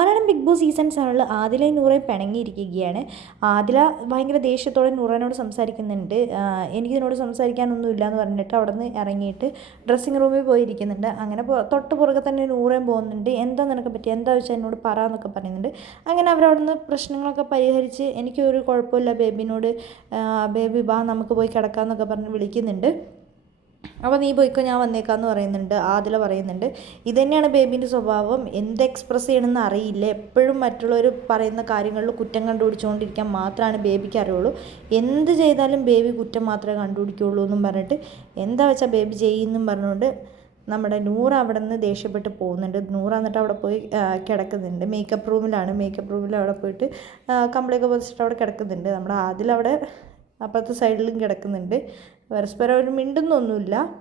Malayalam big boss season സെവനിൽ ആദിലയും നൂറയും പിണങ്ങിയിരിക്കുകയാണ്. ആദില ഭയങ്കര ദേഷ്യത്തോടെ നൂറനോട് സംസാരിക്കുന്നുണ്ട്. എനിക്ക് എനിക്കിതിനോട് സംസാരിക്കാനൊന്നുമില്ല എന്ന് പറഞ്ഞിട്ട് അവിടെ നിന്ന് ഇറങ്ങിയിട്ട് ഡ്രസ്സിങ് റൂമിൽ പോയിരിക്കുന്നുണ്ട്. അങ്ങനെ തൊട്ട് പുറകെ തന്നെ നൂറയും പോകുന്നുണ്ട്. എന്താ നിനക്ക് പറ്റി എന്താ വെച്ചാൽ എന്നോട് പറ എന്നൊക്കെ പറയുന്നുണ്ട്. അങ്ങനെ അവരവിടെ നിന്ന് പ്രശ്നങ്ങളൊക്കെ പരിഹരിച്ച് എനിക്കൊരു കുഴപ്പമില്ല ബേബിനോട് ബേബി ബാ നമുക്ക് പോയി കിടക്കാമെന്നൊക്കെ പറഞ്ഞ് വിളിക്കുന്നുണ്ട്. അപ്പോൾ നീ പോയിക്കോ ഞാൻ വന്നേക്കാന്ന് പറയുന്നുണ്ട് ആദില പറയുന്നുണ്ട്. ഇത് തന്നെയാണ് ബേബീന്റെ സ്വഭാവം. എന്ത് എക്സ്പ്രസ് ചെയ്യണമെന്ന് അറിയില്ല. എപ്പോഴും മറ്റുള്ളവർ പറയുന്ന കാര്യങ്ങളിൽ കുറ്റം കണ്ടുപിടിച്ചുകൊണ്ടിരിക്കാൻ മാത്രമാണ് ബേബിക്ക് അറിയുള്ളൂ. എന്ത് ചെയ്താലും ബേബി കുറ്റം മാത്രമേ കണ്ടുപിടിക്കുള്ളൂ എന്നും പറഞ്ഞിട്ട് എന്താ വെച്ചാൽ ബേബി ചെയ്യുമെന്നും പറഞ്ഞുകൊണ്ട് നമ്മുടെ നൂറ് അവിടെ നിന്ന് ദേഷ്യപ്പെട്ട് പോകുന്നുണ്ട്. നൂറ് എന്നിട്ട് അവിടെ പോയി കിടക്കുന്നുണ്ട്. മേക്കപ്പ് റൂമിലാണ് മേക്കപ്പ് റൂമിൽ അവിടെ പോയിട്ട് കമ്പിളിയൊക്കെ പൊതിച്ചിട്ട് അവിടെ കിടക്കുന്നുണ്ട്. നമ്മുടെ ആദിൽ അവിടെ അപ്പുറത്തെ സൈഡിലും കിടക്കുന്നുണ്ട്. പരസ്പരം ഒരു മിണ്ടുന്നൊന്നുമില്ല.